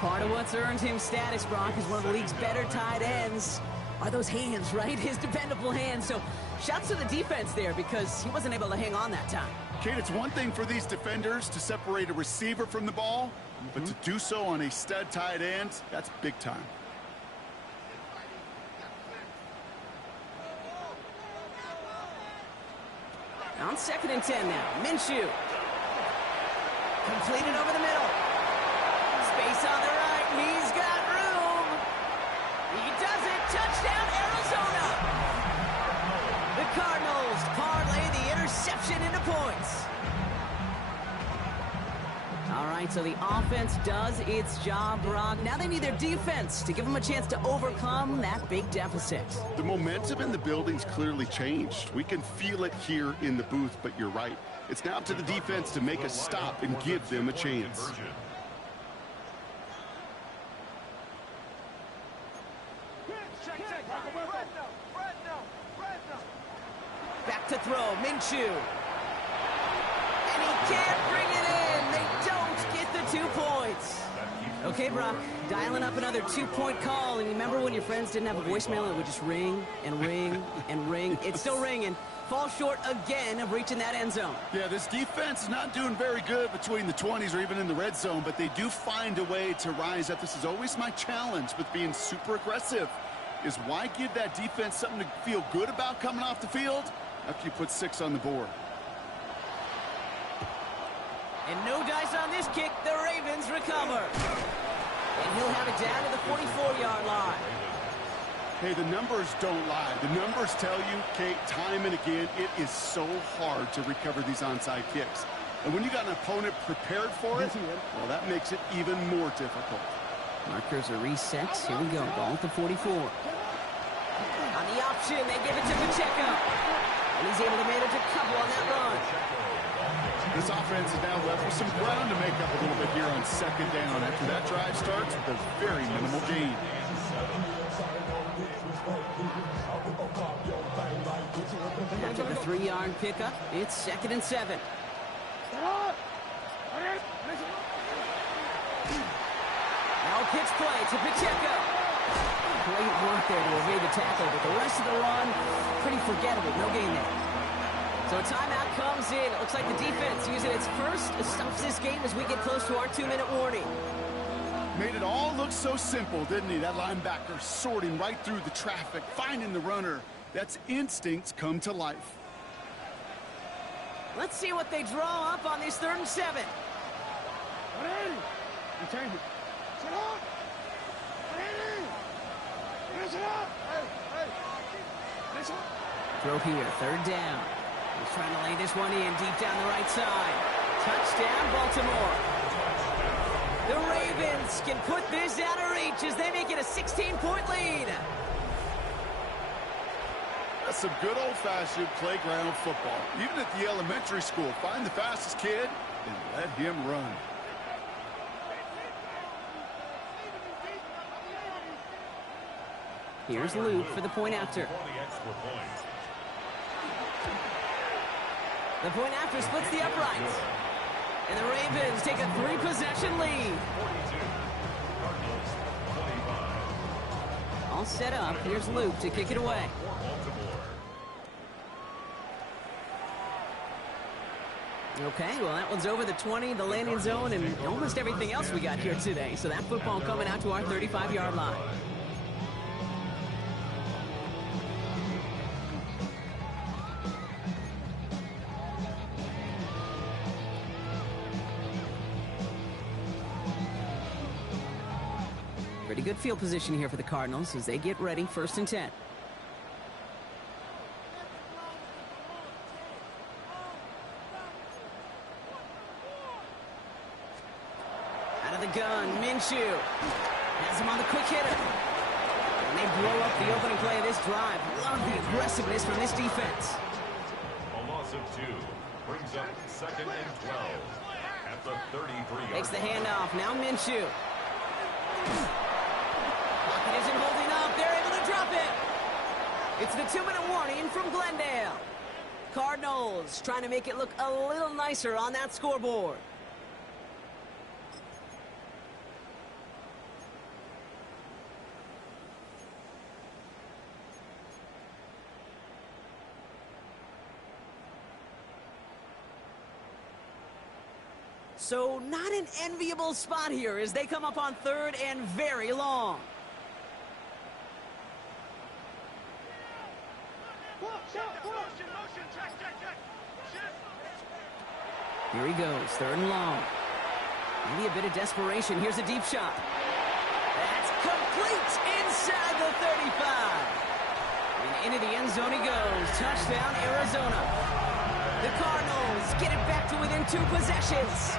Part of what's earned him status, Brock, is one of the league's better tight ends. Are those hands, right? His dependable hands. So shouts to the defense there because he wasn't able to hang on that time. Kate, it's one thing for these defenders to separate a receiver from the ball, but to do so on a stud tight end, that's big time. On 2nd and 10 now. Minshew. Completed over the middle. Space on the right. He's got room. He does it. Touchdown, Arizona. The Cardinals parlay the interception into points. All right, so the offense does its job, Brock. Now they need their defense to give them a chance to overcome that big deficit. The momentum in the building's clearly changed. We can feel it here in the booth, but you're right. It's now up to the defense to make a stop and give them a chance. Back to throw, Minshew. And he can't bring it in. They don't get the 2 points. Okay, Brock, dialing up another 2-point call. And remember when your friends didn't have a voicemail, it would just ring and ring and ring. It's still ringing. Fall short again of reaching that end zone. Yeah, this defense is not doing very good between the 20s or even in the red zone, but they do find a way to rise up. This is always my challenge with being super aggressive, is why give that defense something to feel good about coming off the field after you put 6 on the board. And no dice on this kick. The Ravens recover. And he'll have it down to the 44-yard line. Hey, the numbers don't lie. The numbers tell you, Kate, time and again, it is so hard to recover these onside kicks. And when you got an opponent prepared for it, well, that makes it even more difficult. Markers are reset. Here we go. Ball at the 44. On the option, they give it to Pacheco. And he's able to manage a couple on that run. This offense is now left with some ground to make up a little bit here on 2nd down after that drive starts with a very minimal gain. After the 3-yard pickup, it's 2nd and 7. Now a pitch play to Pacheco. Great work there to evade the tackle, but the rest of the run, pretty forgettable. No gain there. So a timeout comes in. It looks like the defense using its first stops this game as we get close to our 2-minute warning. Made it all look so simple, didn't he? That linebacker sorting right through the traffic, finding the runner. That's instincts come to life. Let's see what they draw up on this 3rd and 7. Throw here, 3rd down. He's trying to lay this one in deep down the right side. Touchdown, Baltimore. The Ravens can put this out of reach as they make it a 16-point lead. That's some good old-fashioned playground football. Even at the elementary school, find the fastest kid and let him run. Here's Luke for the point after. The point after splits the uprights. And the Ravens take a 3-possession lead. All set up. Here's Luke to kick it away. Okay, well, that one's over the 20, the landing zone, and almost everything else we got here today. So that football coming out to our 35-yard line. Pretty good field position here for the Cardinals as they get ready, 1st and 10. Out of the gun, Minshew has him on the quick hitter. And they blow up the opening play of this drive. Love the aggressiveness from this defense. A loss of 2 brings up 2nd and 12 at the 33-yard. Takes the handoff. Now Minshew. Pocket isn't holding up. They're able to drop it. It's the 2-minute warning from Glendale. Cardinals trying to make it look a little nicer on that scoreboard. So not an enviable spot here as they come up on 3rd and very long. Here he goes, 3rd and long. Maybe a bit of desperation. Here's a deep shot. That's complete inside the 35. And into the end zone he goes. Touchdown, Arizona. The Cardinals get it back to within 2 possessions.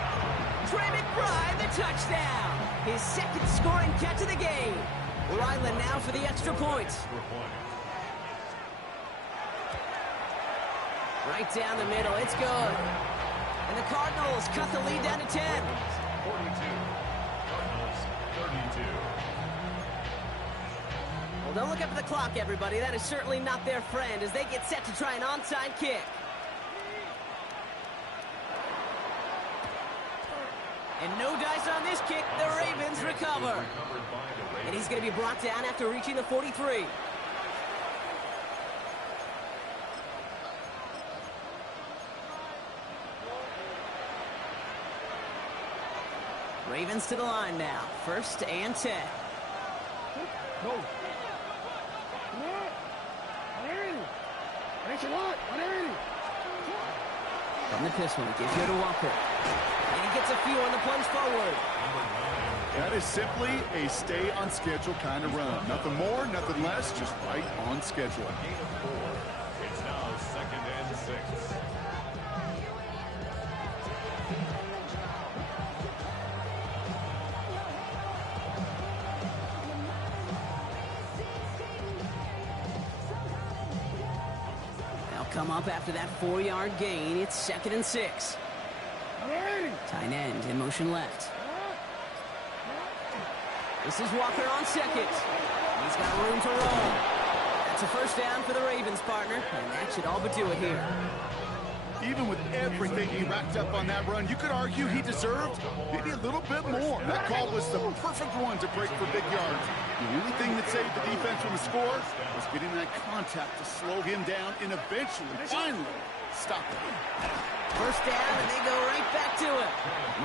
Trey McBride, the touchdown. His 2nd scoring catch of the game. Ryland now for the extra point. Right down the middle, it's good. And the Cardinals cut the lead down to 10. 42. Cardinals 32. Well, don't look up at the clock, everybody. That is certainly not their friend as they get set to try an onside kick. And no dice on this kick. The Ravens recover. And he's going to be brought down after reaching the 43. Ravens to the line now. 1st and 10. From the pistol, gives you to Walker. And he gets a few on the plunge forward. That is simply a stay-on-schedule kind of run. Nothing more, nothing less, just right on schedule. Gain of 4. It's now 2nd and 6. Come up after that 4-yard gain. It's 2nd and 6. Tight end in motion left. This is Walker on 2nd. He's got room to roll. That's a 1st down for the Ravens, partner, and that should all but do it here. Even with everything he racked up on that run, you could argue he deserved maybe a little bit more. That call was the perfect one to break for big yards. The only thing that saved the defense from the score was getting that contact to slow him down and eventually, finally, stop him. First down, and they go right back to it.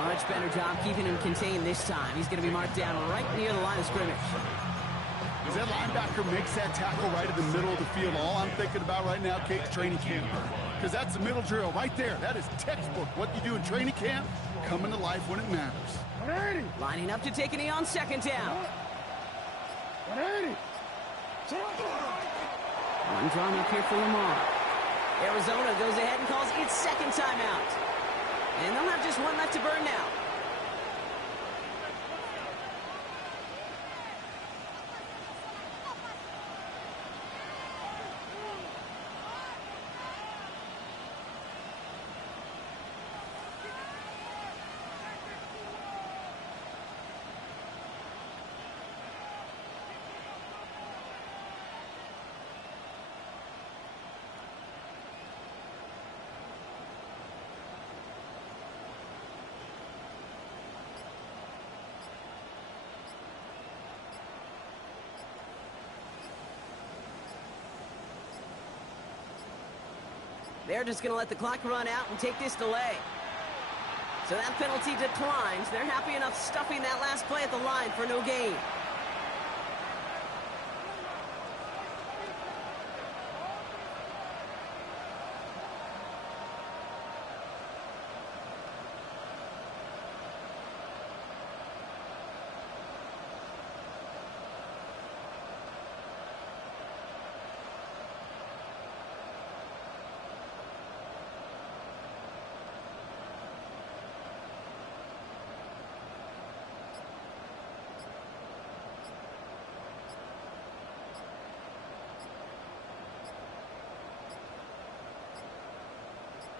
Much better job keeping him contained this time. He's going to be marked down right near the line of scrimmage. As that linebacker makes that tackle right in the middle of the field, all I'm thinking about right now, Kate's training camp. Because that's the middle drill right there. That is textbook. What you do in training camp, coming to life when it matters. 180. Lining up to take a knee on second down. 180. One drawn up here for Lamar. Arizona goes ahead and calls its second timeout. And they'll have just one left to burn now. They're just going to let the clock run out and take this delay. So that penalty declines. They're happy enough stuffing that last play at the line for no gain.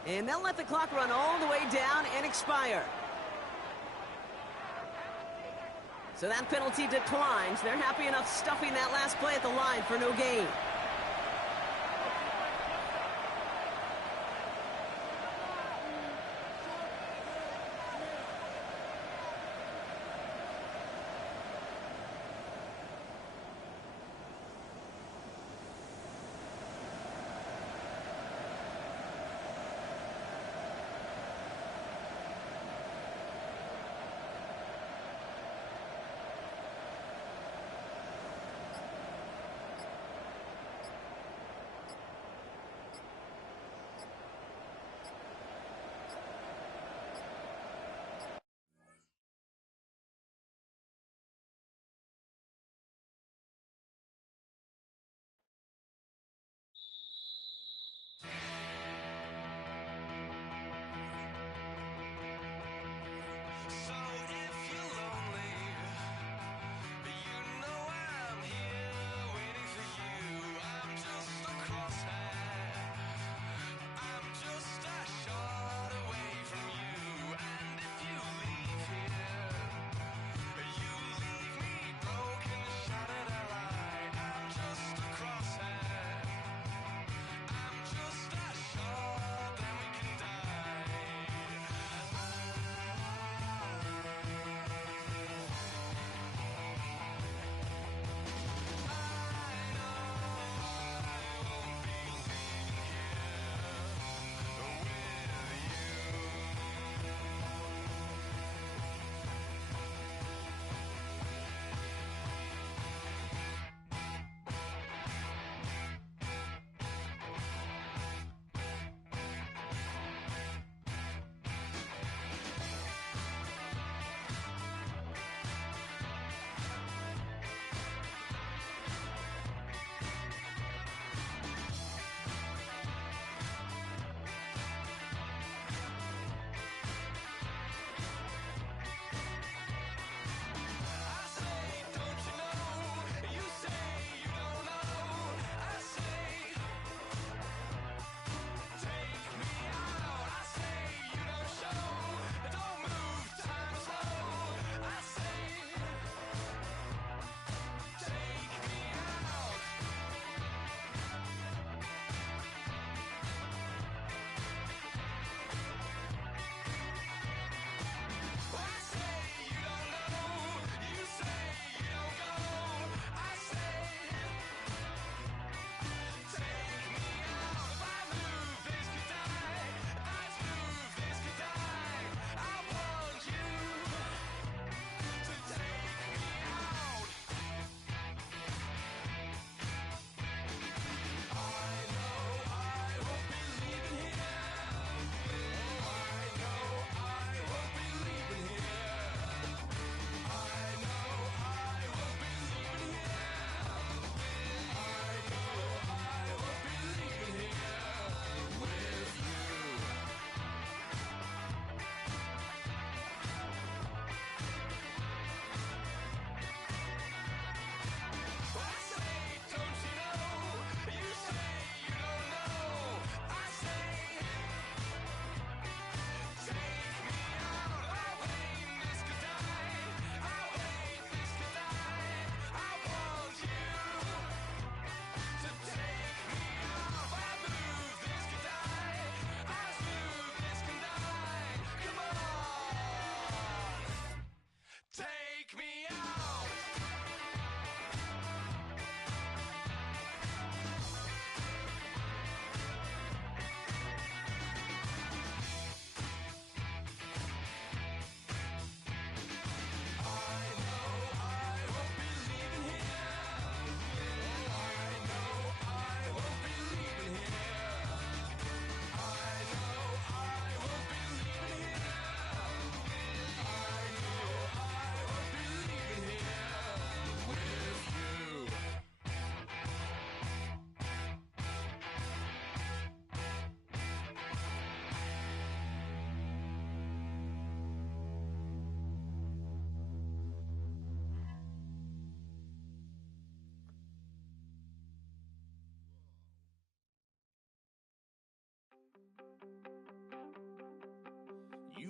And they'll let the clock run all the way down and expire. So that penalty declines. They're happy enough stuffing that last play at the line for no gain.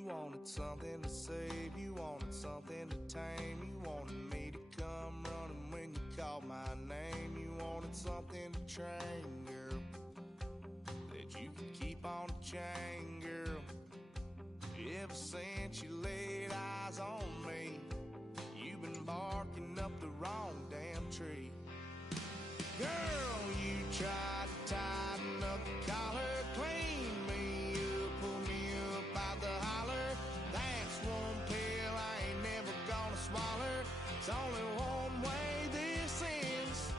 You wanted something to save, you wanted something to tame. You wanted me to come running when you called my name. You wanted something to train, girl, that you could keep on the chain, girl. Ever since you laid eyes on me, you've been barking up the wrong damn tree. Girl, you tried to tighten up the collar, clean me up, pull me up out the holler. That's one pill I ain't never gonna swallow. It's only one way this ends,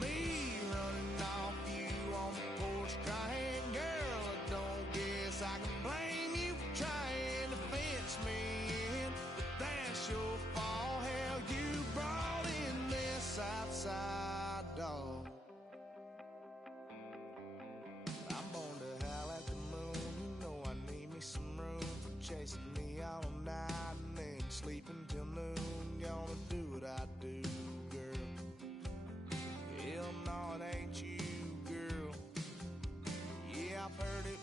me running off you on the porch crying. Girl, I don't guess I can blame you for trying to fence me in, but that's your fault. Hell, you brought in this outside dog. I'm born to howl at the moon. You know I need me some room for chasing me all night and then sleeping till noon. Gonna do what I do, girl. Hell no, it ain't you, girl. Yeah, I've heard it